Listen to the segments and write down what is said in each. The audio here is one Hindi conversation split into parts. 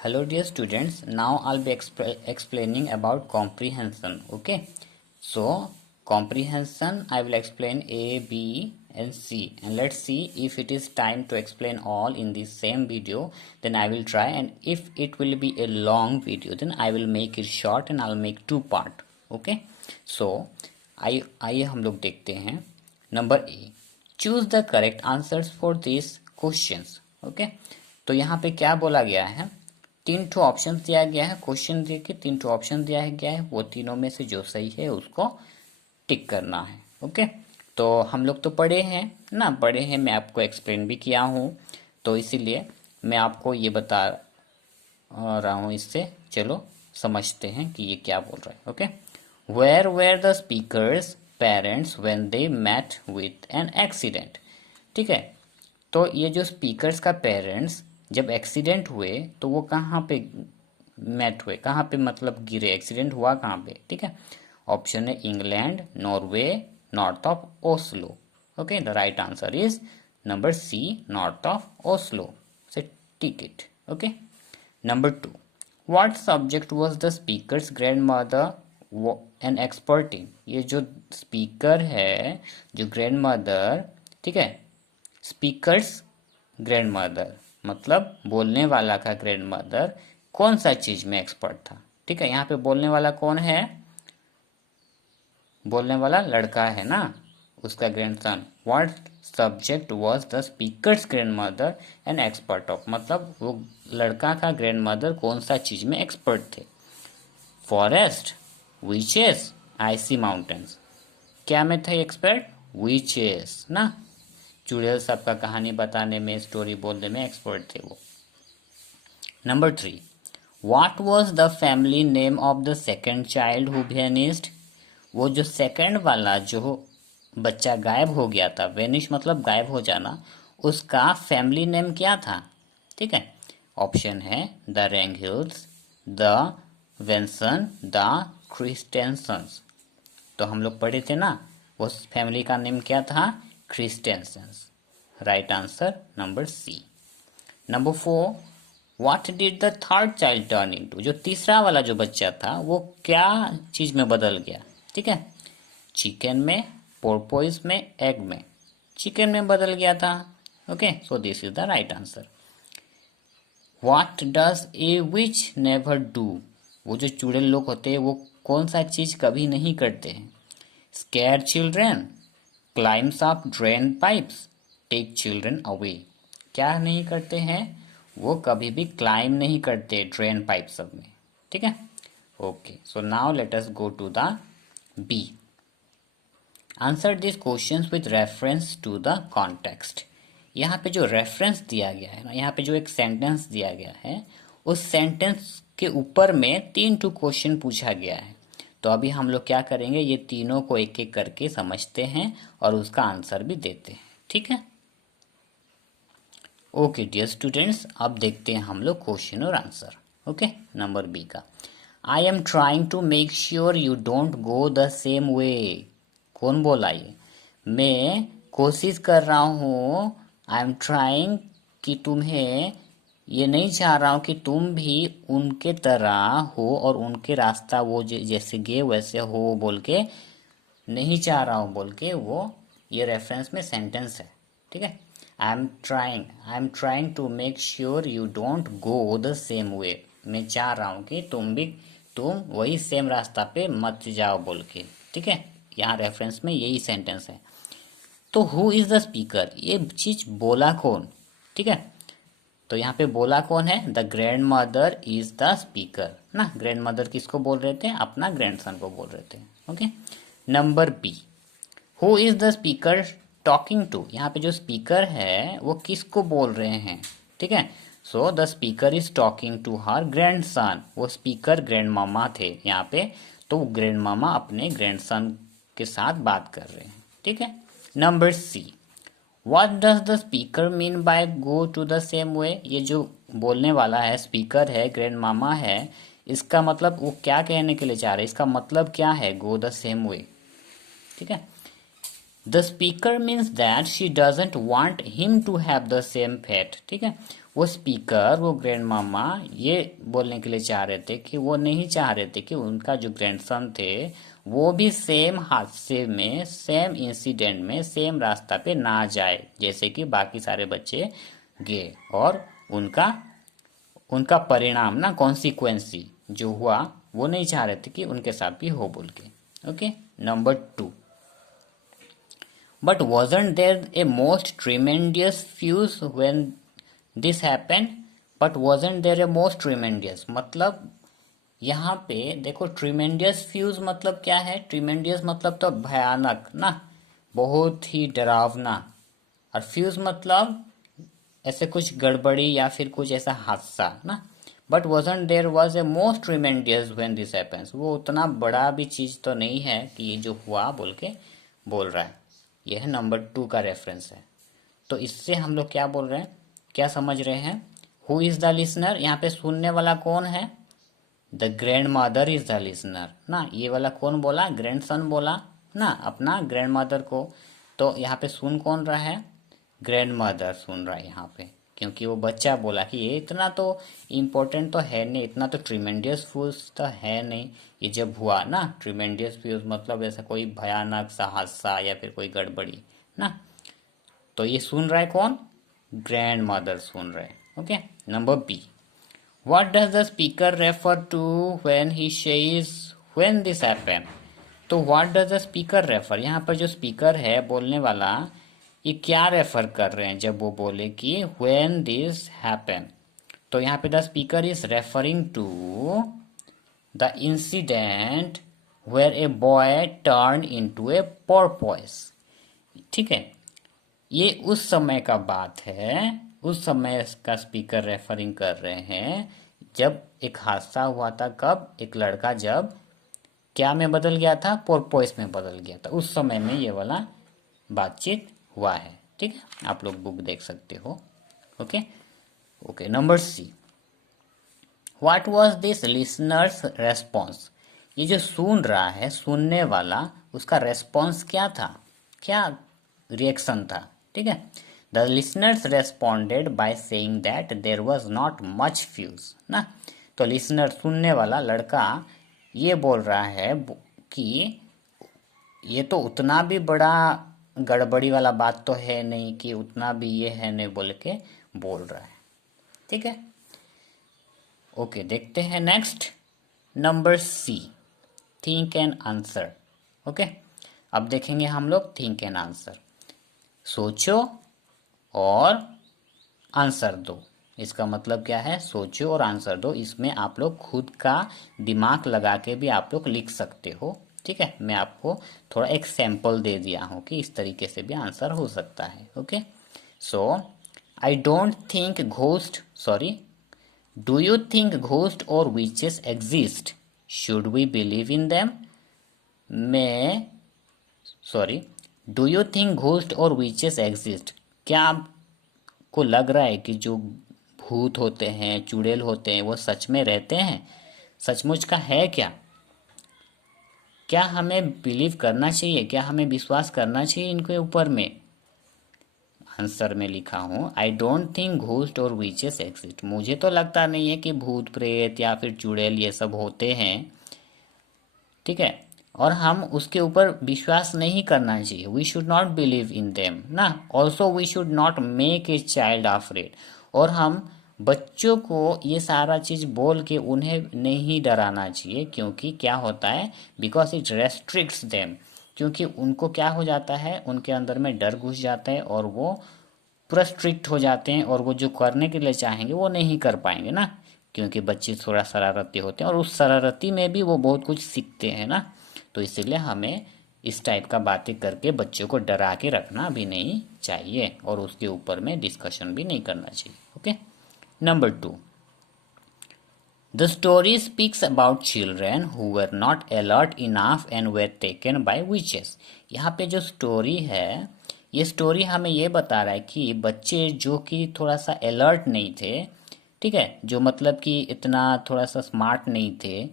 Hello dear students, now I'll be explaining about comprehension. Okay, so comprehension I will explain A, B and C, and let's see if it is time to explain all in the same video, then I will try, and if it will be a long video then I will make it short and I'll make two part. Okay, so आइए हम लोग देखते हैं. Number A, choose the correct answers for this questions. Okay, तो यहाँ पे क्या बोला गया है, तीन ठो ऑप्शन दिया गया है, क्वेश्चन दे के तीन ठो ऑप्शन दिया गया है, वो तीनों में से जो सही है उसको टिक करना है. ओके, तो हम लोग तो पढ़े हैं ना, पढ़े हैं, मैं आपको एक्सप्लेन भी किया हूँ, तो इसीलिए मैं आपको ये बता रहा हूँ. इससे चलो समझते हैं कि ये क्या बोल रहा है. Okay, where were the speaker's parents when they met with an accident. ठीक है, तो ये जो स्पीकर्स का पेरेंट्स जब एक्सीडेंट हुए तो वो कहाँ पे मेट हुए, कहाँ पे मतलब गिरे, एक्सीडेंट हुआ कहाँ पे. ठीक है, ऑप्शन है England, Norway, north of Oslo. Okay, the right answer is number C, north of Oslo. Say tick it. Okay, number two, what subject was the speaker's grandmother an expert in. ये जो स्पीकर है, जो ग्रैंड मदर, ठीक है, स्पीकर्स ग्रैंड मदर मतलब बोलने वाला का ग्रैंड मदर कौन सा चीज में एक्सपर्ट था. ठीक है, यहाँ पे बोलने वाला कौन है, बोलने वाला लड़का है ना, उसका grandson. What subject was the speaker's grand mother and expert of, मतलब वो लड़का का ग्रैंड मदर कौन सा चीज में एक्सपर्ट थे. फॉरेस्ट, विचेस, आइसी माउंटेन्स. क्या में थे एक्सपर्ट, विचेस ना, चुड़ैल साहब का कहानी बताने में, स्टोरी बोलने में एक्सपर्ट थे वो. Number three, what was the family name of the second child who vanished. वो जो सेकंड वाला जो बच्चा गायब हो गया था, वेनिश मतलब गायब हो जाना, उसका फैमिली नेम क्या था. ठीक है, ऑप्शन है द रेंगहिल्स, द वेंसन, द क्रिस्टेंसन्स. तो हम लोग पढ़े थे ना, उस फैमिली का नेम क्या था, Christensens. Right answer number C. Number four, what did the third child turn into. जो तीसरा वाला जो बच्चा था वो क्या चीज में बदल गया. ठीक है, चिकन में, पोर्पोइस में, एग में. चिकन में बदल गया था. Okay, so this is the right answer. What does a which never do. वो जो चुड़ैल लोग होते हैं वो कौन सा चीज कभी नहीं करते हैं. Scare children, climbs up drain pipes, take children away. क्या नहीं करते हैं, वो कभी भी क्लाइम नहीं करते ड्रेन पाइप सब में. ठीक है, okay, so now let us go to the B. Answer this questions with reference to the context. यहाँ पे जो रेफरेंस दिया गया है ना, यहाँ पे जो एक सेंटेंस दिया गया है, उस सेंटेंस के ऊपर में तीन टू क्वेश्चन पूछा गया है. तो अभी हम लोग क्या करेंगे, ये तीनों को एक एक करके समझते हैं और उसका आंसर भी देते हैं. ठीक है, ओके डियर स्टूडेंट्स, अब देखते हैं हम लोग क्वेश्चन और आंसर. ओके, नंबर बी का, I am trying to make sure you don't go the same way. कौन बोला ये, मैं कोशिश कर रहा हूँ, आई एम ट्राइंग, कि तुम्हें, ये नहीं चाह रहा हूँ कि तुम भी उनके तरह हो और उनके रास्ता वो जैसे गए वैसे हो बोल के, नहीं चाह रहा हूँ बोल के, वो ये रेफरेंस में सेंटेंस है. ठीक है, I am trying to make sure you don't go the same way. मैं चाह रहा हूँ कि तुम वही सेम रास्ता पे मत जाओ बोल के. ठीक है, यहाँ रेफरेंस में यही सेंटेंस है. तो हु इज द स्पीकर, ये चीज बोला कौन. ठीक है, तो यहाँ पे बोला कौन है, the grand mother is the speaker ना. ग्रैंड मदर किसको बोल रहे थे, अपना ग्रैंडसन को बोल रहे थे. Okay, number B, who is the speaker talking to. यहाँ पे जो स्पीकर है वो किसको बोल रहे हैं. ठीक है, so the speaker is talking to her grandson. वो स्पीकर ग्रैंड मामा थे यहाँ पे, तो ग्रैंड मामा अपने ग्रैंडसन के साथ बात कर रहे हैं. ठीक है, number C, what does the speaker mean by go to the same way. ये जो बोलने वाला है, स्पीकर है, ग्रैंड मामा है, इसका मतलब वो क्या कहने के लिए चाह रहे हैं, इसका मतलब क्या है, गो द सेम वे. ठीक है, the speaker means that she doesn't want him to have the same fate. ठीक है, वो स्पीकर, वो ग्रैंड मामा ये बोलने के लिए चाह रहे थे कि वो नहीं चाह रहे थे कि उनका जो ग्रैंडसन थे वो भी सेम हादसे में, सेम इंसिडेंट में, सेम रास्ता पे ना जाए जैसे कि बाकी सारे बच्चे गए, और उनका उनका परिणाम ना, कॉन्सिक्वेंसी जो हुआ वो नहीं चाह रहे थे कि उनके साथ भी हो बोल के। Okay, number 2, but wasn't there a most tremendous fuse when this happened? But wasn't there a most tremendous, मतलब यहाँ पे देखो ट्रिमेंडियस फ्यूज मतलब क्या है, ट्रिमेंडियस मतलब तो भयानक ना, बहुत ही डरावना, और फ्यूज मतलब ऐसे कुछ गड़बड़ी या फिर कुछ ऐसा हादसा ना। But wasn't there was a most tremendous when this happens, वो उतना बड़ा भी चीज तो नहीं है कि ये जो हुआ बोल के बोल रहा है। यह नंबर 2 का रेफरेंस है। तो इससे हम लोग क्या बोल रहे हैं, क्या समझ रहे हैं, हु इज द लिसनर, यहाँ पे सुनने वाला कौन है, the grand mother is the listener ना। ये वाला कौन बोला, ग्रैंड सन बोला ना अपना ग्रैंड मदर को, तो यहाँ पे सुन कौन रहा है, ग्रैंड मदर सुन रहा है यहाँ पे, क्योंकि वो बच्चा बोला कि ये इतना तो इम्पोर्टेंट तो है नहीं, इतना तो ट्रिमेंडियस फ्यूज तो है नहीं, ये जब हुआ ना ट्रिमेंडियस फ्यूज मतलब ऐसा कोई भयानक सा हादसा या फिर कोई गड़बड़ी ना। तो ये सुन रहा है कौन, ग्रैंड मदर सुन रहे हैं। Okay, number B, what does the speaker refer to when he says when this happen. तो what does the speaker refer, यहाँ पर जो स्पीकर है बोलने वाला ये क्या रेफर कर रहे हैं जब वो बोले कि व्हेन दिस हैपन। तो यहाँ पे the speaker is referring to the incident where a boy turn into a porpoise. ठीक है, ये उस समय का बात है, उस समय का स्पीकर रेफरिंग कर रहे हैं जब एक हादसा हुआ था, कब, एक लड़का जब क्या में बदल गया था, पोर्पोइस में बदल गया था, उस समय में ये वाला बातचीत हुआ है। ठीक है, आप लोग बुक देख सकते हो। Okay okay, number C, what was this listener's response. ये जो सुन रहा है, सुनने वाला, उसका रेस्पॉन्स क्या था, क्या रिएक्शन था। ठीक है, the listeners responded by saying that there was not much fuss ना। तो लिसनर, सुनने वाला लड़का ये बोल रहा है कि ये तो उतना भी बड़ा गड़बड़ी वाला बात तो है नहीं, कि उतना भी ये है नहीं बोल के बोल रहा है। ठीक है, ओके, देखते हैं next, number C, think and answer. Okay, अब देखेंगे हम लोग थिंक एंड आंसर, सोचो और आंसर दो। इसका मतलब क्या है, सोचो और आंसर दो। इसमें आप लोग खुद का दिमाग लगा के भी आप लोग लिख सकते हो। ठीक है, मैं आपको थोड़ा एक सैंपल दे दिया हूँ कि इस तरीके से भी आंसर हो सकता है। Okay, so I don't think ghost, sorry, do you think ghost और witches exist, should we believe in them. मैं, sorry, do you think ghost और विचेस एग्जिस्ट, क्या आपको लग रहा है कि जो भूत होते हैं, चुड़ैल होते हैं, वो सच में रहते हैं, सचमुच का है क्या, क्या हमें बिलीव करना चाहिए, क्या हमें विश्वास करना चाहिए इनके ऊपर में। आंसर में लिखा हूँ, आई डोंट थिंक घोस्ट और विचेस एग्जिस्ट, मुझे तो लगता नहीं है कि भूत प्रेत या फिर चुड़ैल ये सब होते हैं। ठीक है, और हम उसके ऊपर विश्वास नहीं करना चाहिए, we should not believe in them ना। Also we should not make a child afraid, और हम बच्चों को ये सारा चीज बोल के उन्हें नहीं डराना चाहिए, क्योंकि क्या होता है, बिकॉज इट रेस्ट्रिक्ट्स देम, क्योंकि उनको क्या हो जाता है, उनके अंदर में डर घुस जाता है और वो पूरा स्ट्रिक्ट हो जाते हैं, और वो जो करने के लिए चाहेंगे वो नहीं कर पाएंगे ना, क्योंकि बच्चे थोड़ा शरारती होते हैं और उस शरारती में भी वो बहुत कुछ सीखते हैं ना। तो इसीलिए हमें इस टाइप का बातें करके बच्चों को डरा के रखना भी नहीं चाहिए, और उसके ऊपर में डिस्कशन भी नहीं करना चाहिए। Okay, number 2, the story speaks about children who were not alert enough and where taken by witches. यहाँ पे जो स्टोरी है, ये स्टोरी हमें ये बता रहा है कि बच्चे जो कि थोड़ा सा अलर्ट नहीं थे, ठीक है, जो मतलब कि इतना थोड़ा सा स्मार्ट नहीं थे,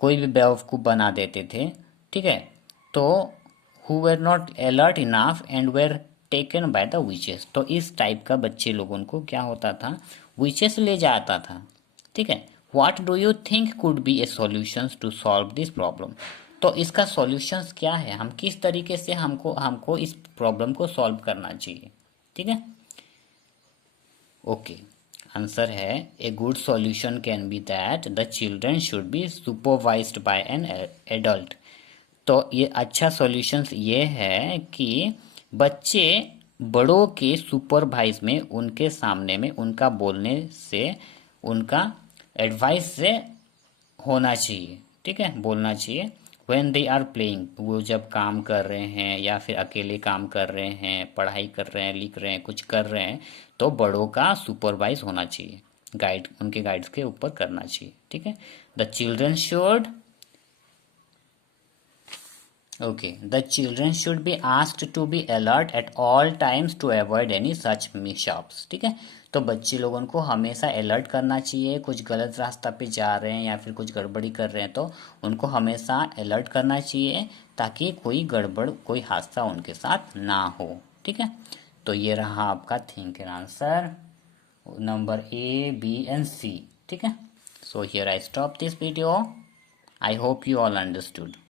कोई भी बेवकूफ़ बना देते थे। ठीक है, तो who were not alert enough and where taken by the witches. तो इस टाइप का बच्चे लोगों को क्या होता था, विचेस ले जाता था। ठीक है, what do you think could be a solutions to solve this problem. तो इसका सॉल्यूशंस क्या है, हम किस तरीके से हमको इस प्रॉब्लम को सॉल्व करना चाहिए। ठीक है, ओके, आंसर है a good solution can be that the children should be supervised by an adult. तो ये अच्छा सॉल्यूशंस ये है कि बच्चे बड़ों के सुपरवाइज में, उनके सामने में, उनका बोलने से, उनका एडवाइस से होना चाहिए। ठीक है, बोलना चाहिए। व्हेन दे आर प्लेइंग, वो जब काम कर रहे हैं या फिर अकेले काम कर रहे हैं, पढ़ाई कर रहे हैं, लिख रहे हैं, कुछ कर रहे हैं, तो बड़ों का सुपरवाइज होना चाहिए, गाइड, उनके गाइड्स के ऊपर करना चाहिए। ठीक है, the children should, okay, the children should be asked to be alert at all times to avoid any such mishaps। ठीक है, तो बच्चे लोगों को हमेशा अलर्ट करना चाहिए, कुछ गलत रास्ता पे जा रहे हैं या फिर कुछ गड़बड़ी कर रहे हैं तो उनको हमेशा अलर्ट करना चाहिए, ताकि कोई गड़बड़, कोई हादसा उनके साथ ना हो। ठीक है, तो ये रहा आपका think and answer number A, B and C. ठीक है, so here I stop this video. I hope you all understood.